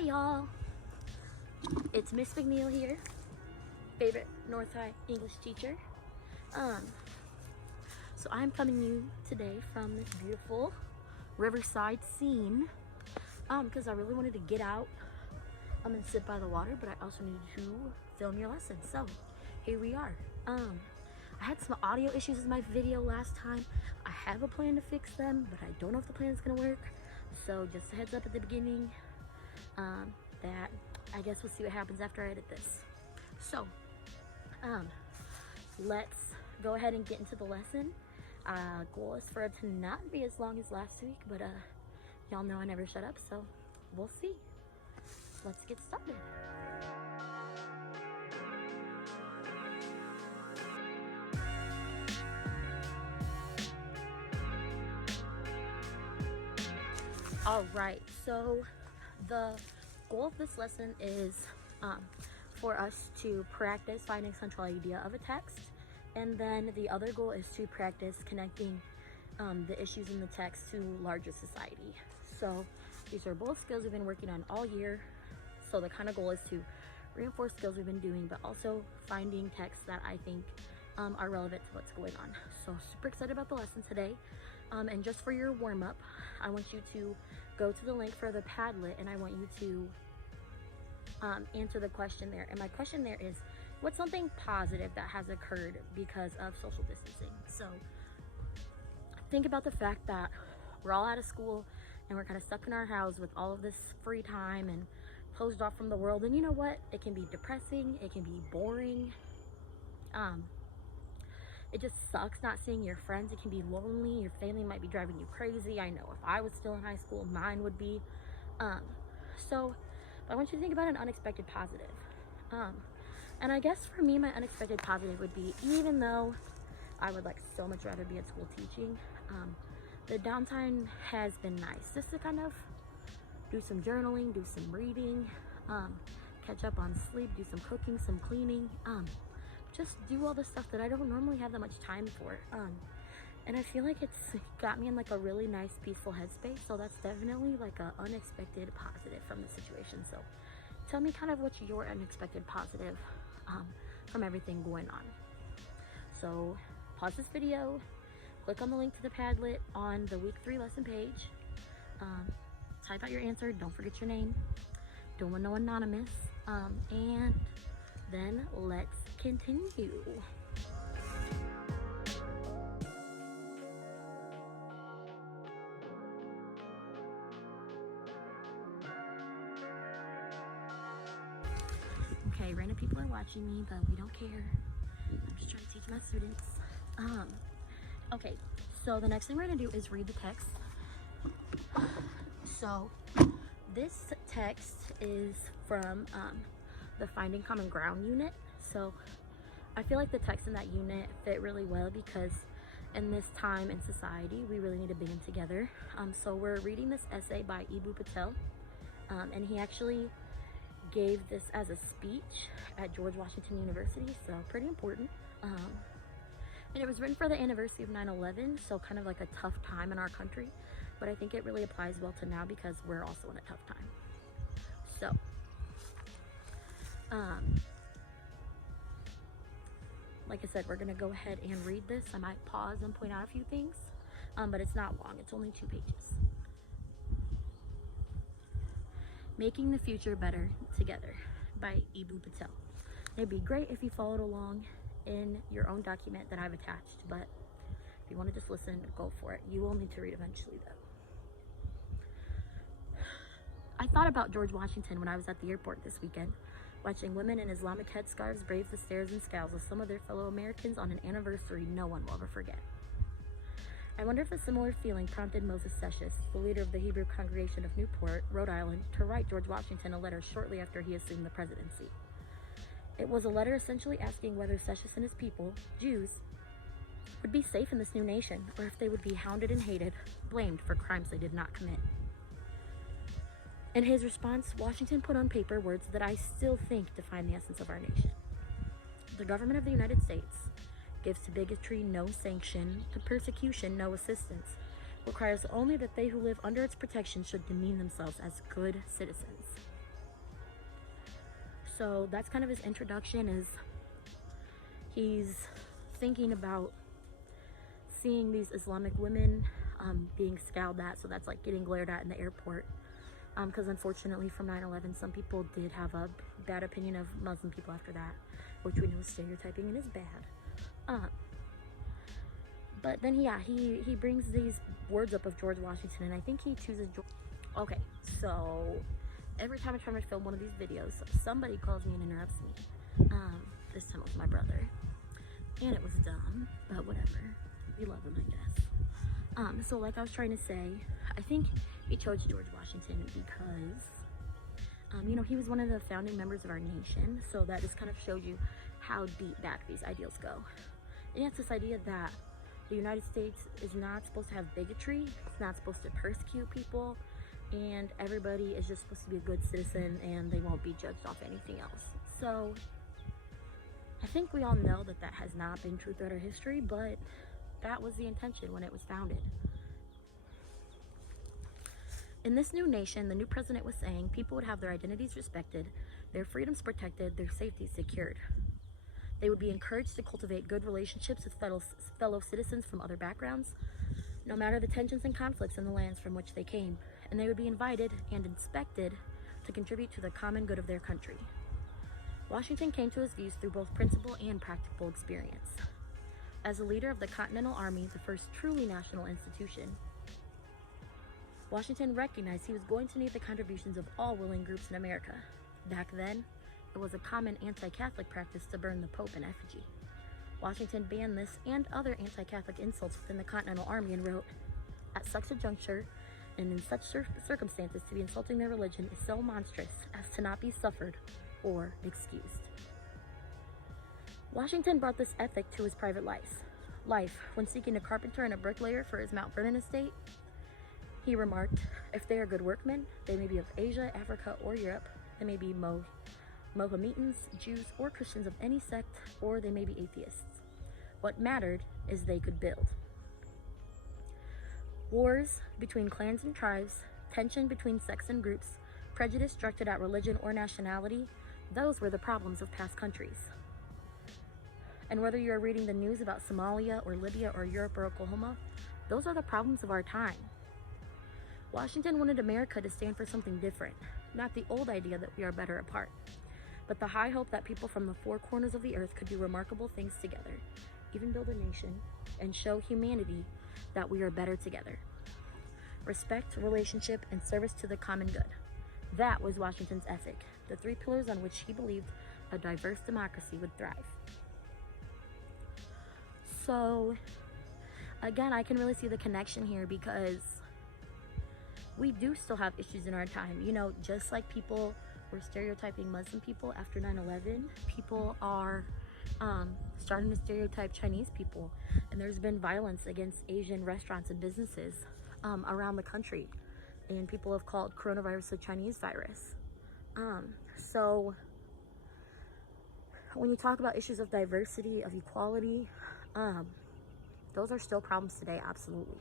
Hi y'all, it's Miss McNeil here, favorite Northside English teacher. So I'm coming to you today from this beautiful riverside scene because I really wanted to get out and sit by the water, but I also needed to film your lesson. So here we are. I had some audio issues with my video last time. I have a plan to fix them, but I don't know if the plan is gonna work. So just a heads up at the beginning that I guess we'll see what happens after I edit this. So let's go ahead and get into the lesson. Goal is for it to not be as long as last week, but y'all know I never shut up, so we'll see. Let's get started. All right, so the goal of this lesson is for us to practice finding central idea of a text, and then the other goal is to practice connecting the issues in the text to larger society. So these are both skills we've been working on all year. So the kind of goal is to reinforce skills we've been doing, but also finding texts that I think are relevant to what's going on. So super excited about the lesson today. And just for your warm-up, I want you to go to the link for the Padlet, and I want you to answer the question there. And my question there is, what's something positive that has occurred because of social distancing? So think about the fact that we're all out of school and we're kind of stuck in our house with all of this free time and closed off from the world. And you know what? It can be depressing. It can be boring. It just sucks not seeing your friends. It can be lonely. Your family might be driving you crazy. I know if I was still in high school, mine would be. So I want you to think about an unexpected positive. And I guess for me, my unexpected positive would be, even though I would like so much rather be at school teaching, the downtime has been nice. Just to kind of do some journaling, do some reading, catch up on sleep, do some cooking, some cleaning, just do all the stuff that I don't normally have that much time for. And I feel like it's got me in like a really nice, peaceful headspace. So that's definitely like an unexpected positive from the situation. So tell me kind of what's your unexpected positive from everything going on. So pause this video, click on the link to the Padlet on the week 3 lesson page, type out your answer, don't forget your name, don't want no anonymous, and then let's continue. Okay, random people are watching me, but we don't care. I'm just trying to teach my students. Okay, so the next thing we're gonna do is read the text. So this text is from the Finding Common Ground unit. So I feel like the text in that unit fit really well because in this time in society, we really need to band together. So we're reading this essay by Eboo Patel, and he actually gave this as a speech at George Washington University, so pretty important. And it was written for the anniversary of 9/11, so kind of like a tough time in our country, but I think it really applies well to now because we're also in a tough time. So like I said, we're gonna go ahead and read this. I might pause and point out a few things, but it's not long, it's only 2 pages. Making the Future Better Together by Eboo Patel. It'd be great if you followed along in your own document that I've attached, but if you want to just listen, go for it. You will need to read eventually though. I thought about George Washington when I was at the airport this weekend, watching women in Islamic headscarves brave the stares and scowls of some of their fellow Americans on an anniversary no one will ever forget. I wonder if a similar feeling prompted Moses Sessions, the leader of the Hebrew congregation of Newport, Rhode Island, to write George Washington a letter shortly after he assumed the presidency. It was a letter essentially asking whether Sessions and his people, Jews, would be safe in this new nation, or if they would be hounded and hated, blamed for crimes they did not commit. In his response, Washington put on paper words that I still think define the essence of our nation. The government of the United States gives to bigotry no sanction, to persecution no assistance, requires only that they who live under its protection should demean themselves as good citizens. So that's kind of his introduction, is he's thinking about seeing these Islamic women being scowled at. So that's like getting glared at in the airport. Because unfortunately from 9/11, some people did have a bad opinion of Muslim people after that, which we know is stereotyping and is bad. But then he brings these words up of George Washington, and I think he chooses okay, so every time I try to film one of these videos, somebody calls me and interrupts me. This time it was my brother, and it was dumb, but whatever, we love him, I guess. So like I was trying to say, I think he chose George Washington because you know, he was one of the founding members of our nation, so that just kind of shows you how deep back these ideals go. And it's this idea that the United States is not supposed to have bigotry, it's not supposed to persecute people, and everybody is just supposed to be a good citizen and they won't be judged off anything else. So I think we all know that that has not been true throughout our history, but that was the intention when it was founded. In this new nation, the new president was saying people would have their identities respected, their freedoms protected, their safety secured. They would be encouraged to cultivate good relationships with fellow citizens from other backgrounds, no matter the tensions and conflicts in the lands from which they came, and they would be invited and inspected to contribute to the common good of their country. Washington came to his views through both principle and practical experience. As a leader of the Continental Army, the first truly national institution, Washington recognized he was going to need the contributions of all willing groups in America. Back then, it was a common anti-Catholic practice to burn the Pope in effigy. Washington banned this and other anti-Catholic insults within the Continental Army and wrote, "At such a juncture, and in such circumstances, to be insulting their religion is so monstrous as to not be suffered or excused." Washington brought this ethic to his private life. When seeking a carpenter and a bricklayer for his Mount Vernon estate, he remarked, "If they are good workmen, they may be of Asia, Africa, or Europe. They may be Mohammedans, Jews, or Christians of any sect, or they may be atheists. What mattered is they could build." Wars between clans and tribes, tension between sects and groups, prejudice directed at religion or nationality, those were the problems of past countries. And whether you are reading the news about Somalia or Libya or Europe or Oklahoma, those are the problems of our time. Washington wanted America to stand for something different, not the old idea that we are better apart, but the high hope that people from the four corners of the earth could do remarkable things together, even build a nation, and show humanity that we are better together. Respect, relationship, and service to the common good. That was Washington's ethic, the three pillars on which he believed a diverse democracy would thrive. So, again, I can really see the connection here because we do still have issues in our time. You know, just like people were stereotyping Muslim people after 9/11, people are starting to stereotype Chinese people. And there's been violence against Asian restaurants and businesses around the country. And people have called coronavirus the Chinese virus. So when you talk about issues of diversity, of equality, those are still problems today, absolutely.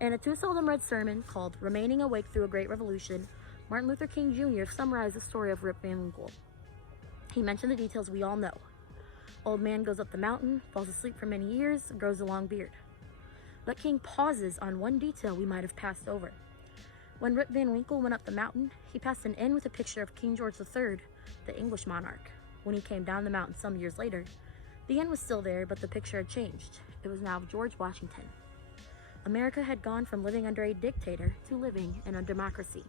In a two-seldom read sermon called "Remaining Awake Through a Great Revolution," Martin Luther King Jr. summarized the story of Rip Van Winkle. He mentioned the details we all know. Old man goes up the mountain, falls asleep for many years, grows a long beard. But King pauses on one detail we might have passed over. When Rip Van Winkle went up the mountain, he passed an inn with a picture of King George III, the English monarch. When he came down the mountain some years later, the inn was still there, but the picture had changed. It was now of George Washington. America had gone from living under a dictator to living in a democracy.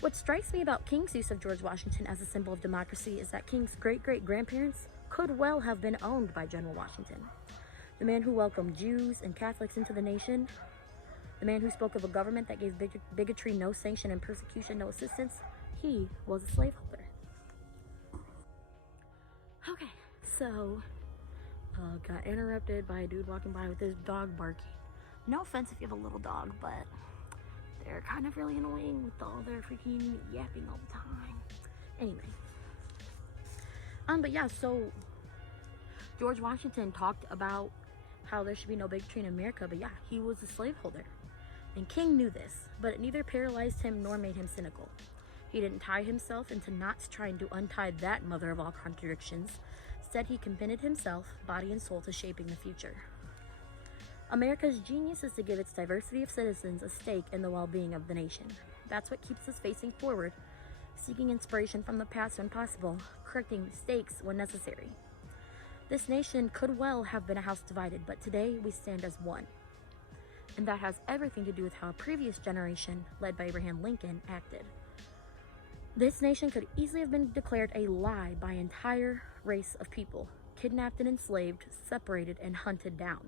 What strikes me about King's use of George Washington as a symbol of democracy is that King's great-great-grandparents could well have been owned by General Washington. The man who welcomed Jews and Catholics into the nation, the man who spoke of a government that gave bigotry no sanction and persecution no assistance, he was a slaveholder. Okay, so got interrupted by a dude walking by with his dog barking. No offense if you have a little dog, but they're kind of really annoying with all their freaking yapping all the time. Anyway. But yeah, so George Washington talked about how there should be no bigotry in America, but yeah, he was a slaveholder. And King knew this, but it neither paralyzed him nor made him cynical. He didn't tie himself into knots trying to untie that mother of all contradictions. Instead, he committed himself, body and soul, to shaping the future. America's genius is to give its diversity of citizens a stake in the well-being of the nation. That's what keeps us facing forward, seeking inspiration from the past when possible, correcting mistakes when necessary. This nation could well have been a house divided, but today we stand as one. And that has everything to do with how a previous generation, led by Abraham Lincoln, acted. This nation could easily have been declared a lie by an entire race of people, kidnapped and enslaved, separated and hunted down.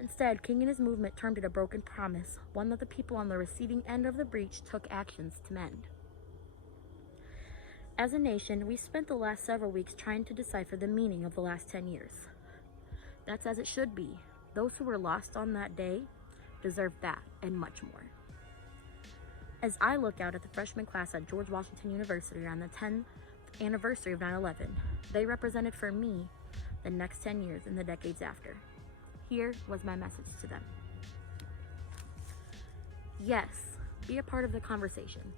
Instead, King and his movement termed it a broken promise, one that the people on the receiving end of the breach took actions to mend. As a nation, we spent the last several weeks trying to decipher the meaning of the last 10 years. That's as it should be. Those who were lost on that day deserve that and much more. As I look out at the freshman class at George Washington University on the 10th anniversary of 9/11, they represented for me the next 10 years and the decades after. Here was my message to them. Yes, be a part of the conversation,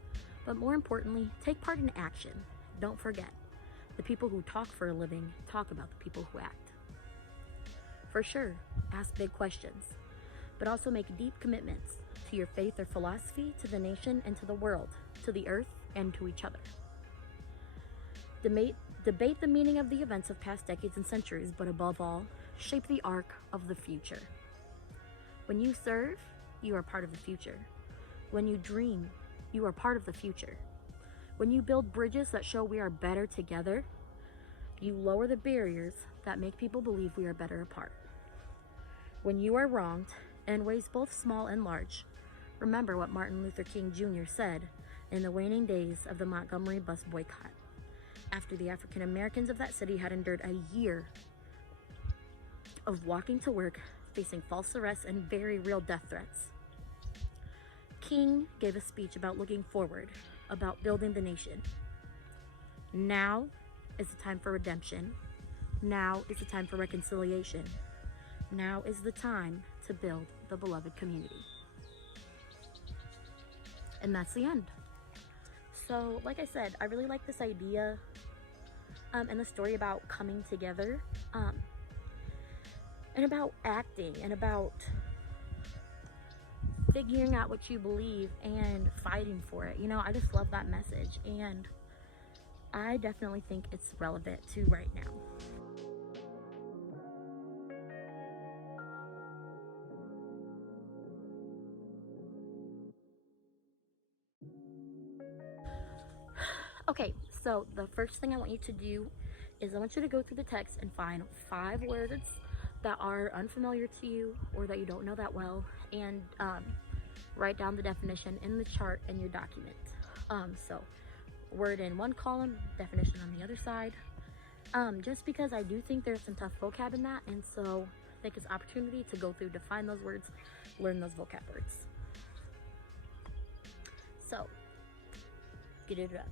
but more importantly, take part in action. Don't forget, the people who talk for a living talk about the people who act. For sure, ask big questions, but also make deep commitments to your faith or philosophy, to the nation and to the world, to the earth and to each other. Debate the meaning of the events of past decades and centuries, but above all, shape the arc of the future. When you serve, you are part of the future. When you dream, you are part of the future. When you build bridges that show we are better together, you lower the barriers that make people believe we are better apart. When you are wronged, in ways both small and large, remember what Martin Luther King Jr. said in the waning days of the Montgomery bus boycott, after the African Americans of that city had endured a year of walking to work, facing false arrests and very real death threats. King gave a speech about looking forward, about building the nation. Now is the time for redemption. Now is the time for reconciliation. Now is the time to build the beloved community. And that's the end. So, like I said, I really like this idea and the story about coming together and about acting and about figuring out what you believe and fighting for it. You know, I just love that message, and I definitely think it's relevant to right now. Okay, so the first thing I want you to do is I want you to go through the text and find 5 words that are unfamiliar to you or that you don't know that well, and write down the definition in the chart in your document. So word in one column, definition on the other side, just because I do think there's some tough vocab in that, and so I think it's an opportunity to go through, define those words, learn those vocab words. So get it done.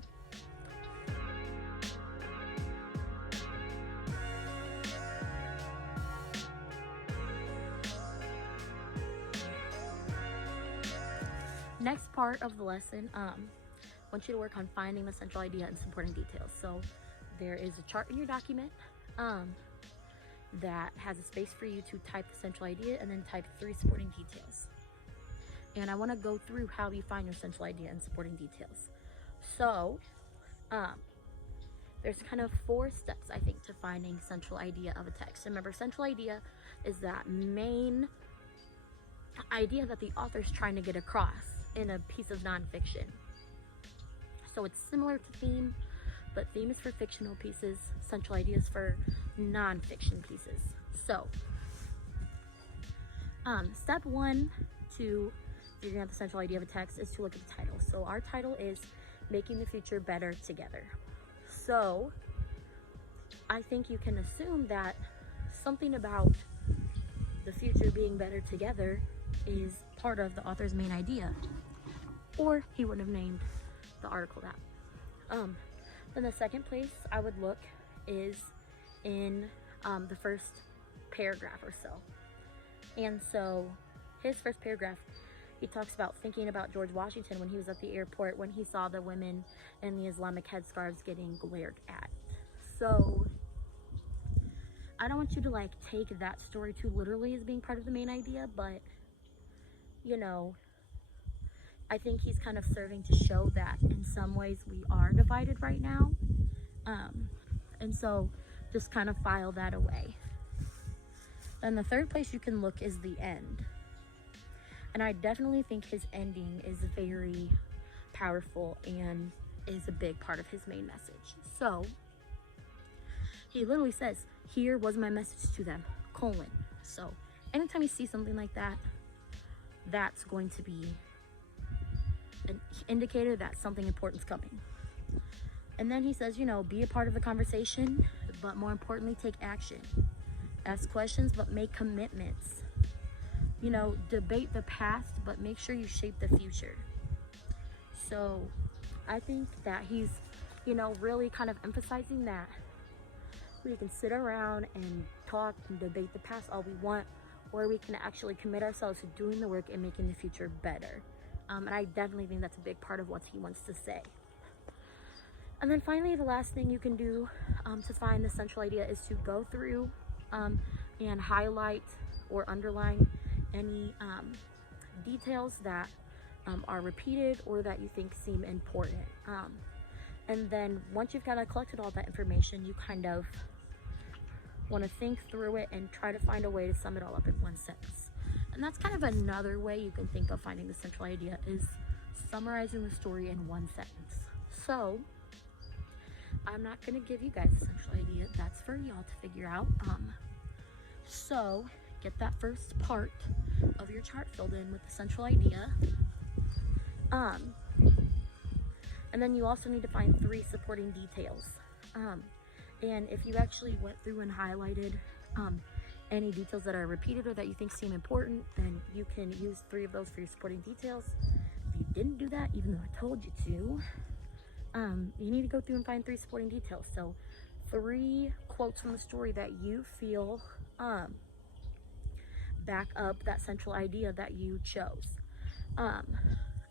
Next part of the lesson, I want you to work on finding the central idea and supporting details. So there is a chart in your document that has a space for you to type the central idea and then type 3 supporting details. And I want to go through how you find your central idea and supporting details. So there's kind of 4 steps, I think, to finding central idea of a text. Remember, central idea is that main idea that the author's trying to get across in a piece of nonfiction. So it's similar to theme, but theme is for fictional pieces, central ideas for nonfiction pieces. So step 1 to figuring out the central idea of a text is to look at the title. So our title is Making the Future Better Together. So I think you can assume that something about the future being better together is part of the author's main idea, or he wouldn't have named the article that. Then the second place I would look is in the first paragraph or so. And so his first paragraph He talks about thinking about George Washington when he was at the airport, when he saw the women in the Islamic headscarves getting glared at. So I don't want you to like take that story too literally as being part of the main idea, but you know, I think he's kind of serving to show that in some ways we are divided right now. And so just kind of file that away. Then the third place you can look is the end. And I definitely think his ending is very powerful and is a big part of his main message. So he literally says, here was my message to them, colon. So anytime you see something like that, that's going to be an indicator that something important is coming. And then he says, you know, be a part of the conversation, but more importantly, take action. Ask questions, but make commitments. You know, debate the past, but make sure you shape the future. So I think that he's, you know, really kind of emphasizing that we can sit around and talk and debate the past all we want, or we can actually commit ourselves to doing the work and making the future better. And I definitely think that's a big part of what he wants to say. And then finally, the last thing you can do to find the central idea is to go through and highlight or underline any details that are repeated or that you think seem important. And then once you've kind of collected all that information, you kind of want to think through it and try to find a way to sum it all up in one sentence. And that's kind of another way you can think of finding the central idea, is summarizing the story in one sentence. So I'm not going to give you guys the central idea. That's for y'all to figure out. So get that first part of your chart filled in with the central idea. And then you also need to find 3 supporting details. And if you actually went through and highlighted any details that are repeated or that you think seem important, then you can use 3 of those for your supporting details. If you didn't do that, even though I told you to, you need to go through and find 3 supporting details. So 3 quotes from the story that you feel back up that central idea that you chose.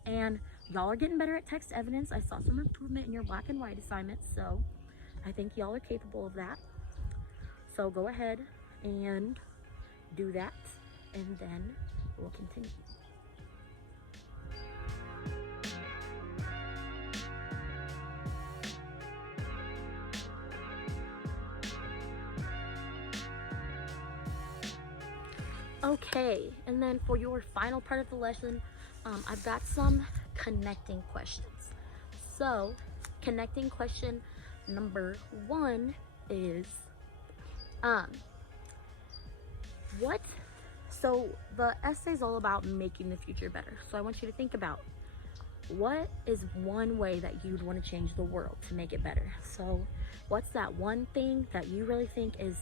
And y'all are getting better at text evidence. I saw some improvement in your black and white assignments, so I think y'all are capable of that. So go ahead and do that, and then we'll continue. Okay, and then for your final part of the lesson, I've got some connecting questions. So, connecting question number 1 is, so the essay is all about making the future better. So I want you to think about, what is one way that you'd want to change the world to make it better? So what's that one thing that you really think is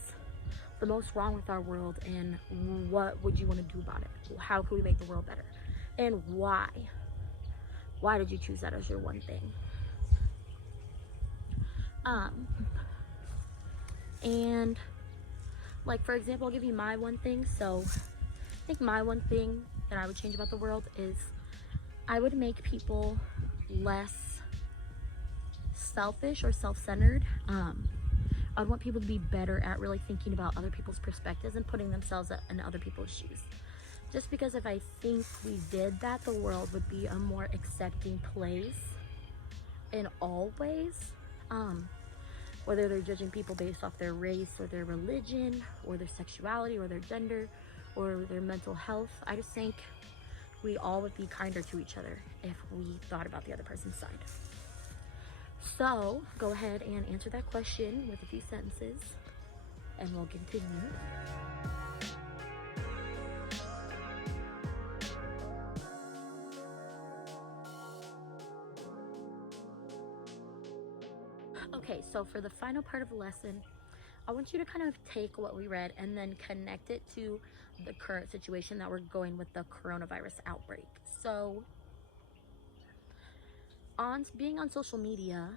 the most wrong with our world, and what would you want to do about it? How can we make the world better? And why? Why did you choose that as your one thing? And like, for example, I'll give you my one thing. So I think my one thing that I would change about the world is I would make people less selfish or self-centered. I'd want people to be better at really thinking about other people's perspectives and putting themselves in other people's shoes. Just because if I think we did that, the world would be a more accepting place in all ways. Whether they're judging people based off their race or their religion or their sexuality or their gender or their mental health. I just think we all would be kinder to each other if we thought about the other person's side. So go ahead and answer that question with a few sentences, and we'll continue. Okay, so for the final part of the lesson, I want you to kind of take what we read and then connect it to the current situation that we're going with the coronavirus outbreak. So being on social media,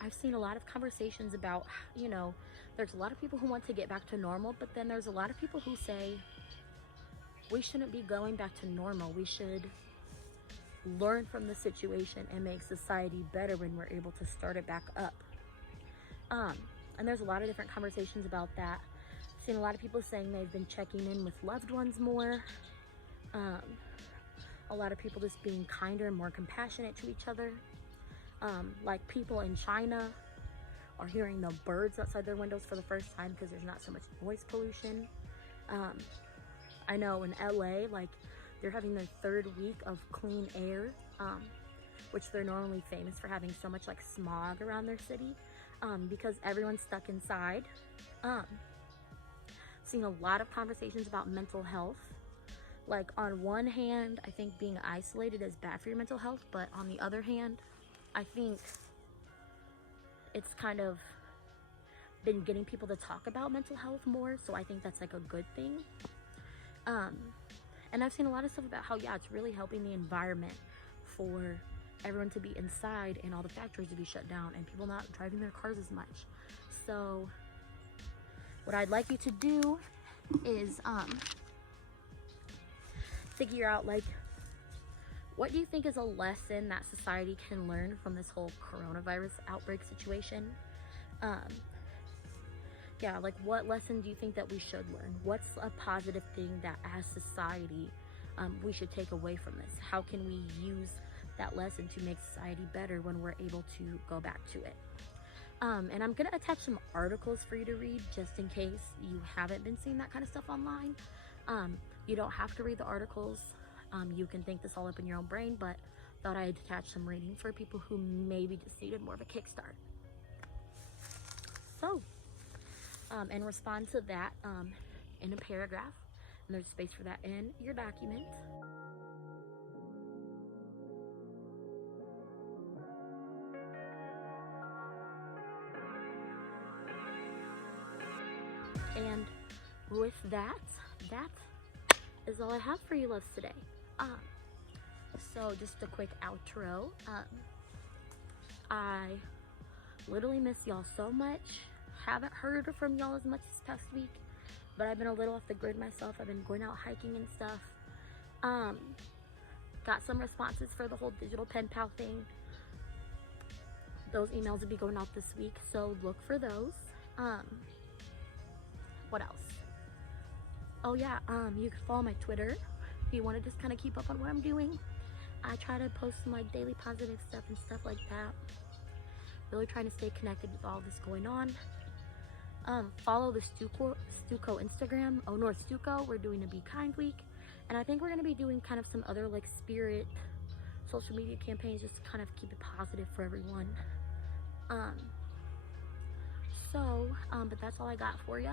I've seen a lot of conversations about, you know, there's a lot of people who want to get back to normal, but then there's a lot of people who say we shouldn't be going back to normal. We should learn from the situation and make society better when we're able to start it back up. And there's a lot of different conversations about that. I've seen a lot of people saying they've been checking in with loved ones more. A lot of people just being kinder and more compassionate to each other. Like people in China are hearing the birds outside their windows for the first time because there's not so much noise pollution. I know in LA, like they're having their 3rd week of clean air, which they're normally famous for having so much like smog around their city, because everyone's stuck inside. Seeing a lot of conversations about mental health. Like on one hand, I think being isolated is bad for your mental health, but on the other hand, I think it's kind of been getting people to talk about mental health more, so I think that's like a good thing. And I've seen a lot of stuff about how, yeah, it's really helping the environment for everyone to be inside and all the factories to be shut down and people not driving their cars as much. So what I'd like you to do is figure out, like, what do you think is a lesson that society can learn from this whole coronavirus outbreak situation? Yeah, like what lesson do you think that we should learn? What's a positive thing that as society we should take away from this? How can we use that lesson to make society better when we're able to go back to it? And I'm gonna attach some articles for you to read just in case you haven't been seeing that kind of stuff online. You don't have to read the articles. You can think this all up in your own brain, but thought I'd attach some reading for people who maybe just needed more of a kickstart. So, and respond to that in a paragraph, and there's space for that in your document. And with that is all I have for you loves today. So just a quick outro. I literally miss y'all so much. Haven't heard from y'all as much this past week, but I've been a little off the grid myself. I've been going out hiking and stuff. Got some responses for the whole digital pen pal thing. Those emails will be going out this week, so look for those. What else? Oh yeah, you can follow my Twitter if you want to just kind of keep up on what I'm doing. I try to post some like daily positive stuff and stuff like that. Really trying to stay connected with all this going on. Follow the Stuco Instagram, Oh North Stuco. We're doing a Be Kind week, and I think we're gonna be doing kind of some other like spirit social media campaigns just to kind of keep it positive for everyone. But that's all I got for you.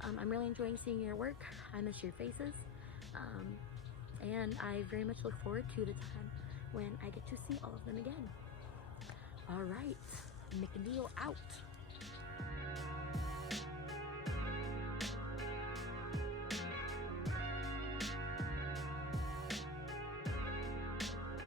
I'm really enjoying seeing your work. I miss your faces. And I very much look forward to the time when I get to see all of them again. All right, McNeil out.